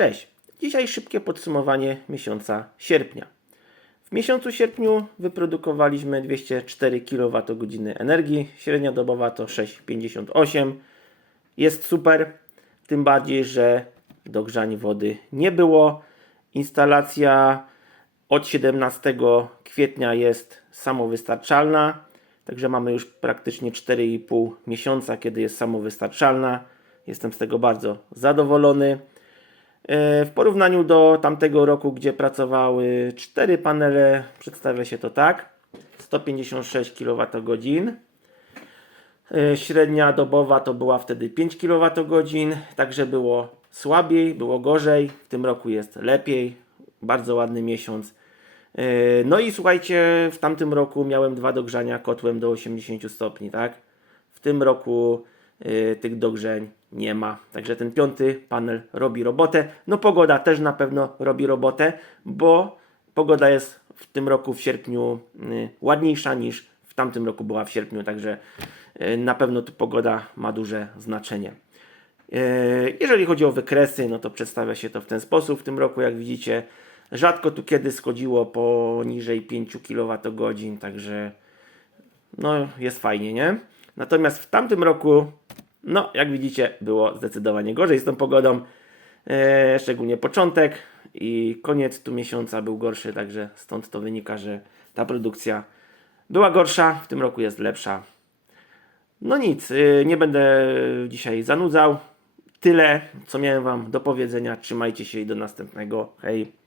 Cześć! Dzisiaj szybkie podsumowanie miesiąca sierpnia. W miesiącu sierpniu wyprodukowaliśmy 204 kWh energii, średnia dobowa to 6,58. Jest super, tym bardziej, że dogrzań wody nie było. Instalacja od 17 kwietnia jest samowystarczalna, także mamy już praktycznie 4,5 miesiąca, kiedy jest samowystarczalna. Jestem z tego bardzo zadowolony. E, W porównaniu do tamtego roku, gdzie pracowały 4 panele, przedstawia się to tak: 156 kWh. E, Średnia dobowa to była wtedy 5 kWh, także było słabiej, było gorzej. W tym roku jest lepiej, bardzo ładny miesiąc. E, No i słuchajcie, w tamtym roku miałem dwa dogrzania kotłem do 80 stopni, tak? W tym roku tych dogrzeń nie ma. Także ten piąty panel robi robotę. No pogoda też na pewno robi robotę, bo pogoda jest w tym roku w sierpniu y, ładniejsza niż w tamtym roku była w sierpniu, także y, na pewno tu pogoda ma duże znaczenie. Y, Jeżeli chodzi o wykresy, no to przedstawia się to w ten sposób. W tym roku, jak widzicie, rzadko tu kiedy schodziło poniżej 5 kWh, także no jest fajnie, nie? Natomiast w tamtym roku, no jak widzicie, było zdecydowanie gorzej z tą pogodą. E, szczególnie początek i koniec tu miesiąca był gorszy, także stąd to wynika, że ta produkcja była gorsza, w tym roku jest lepsza. No nic, y, nie będę dzisiaj zanudzał. Tyle, co miałem Wam do powiedzenia. Trzymajcie się i do następnego. Hej.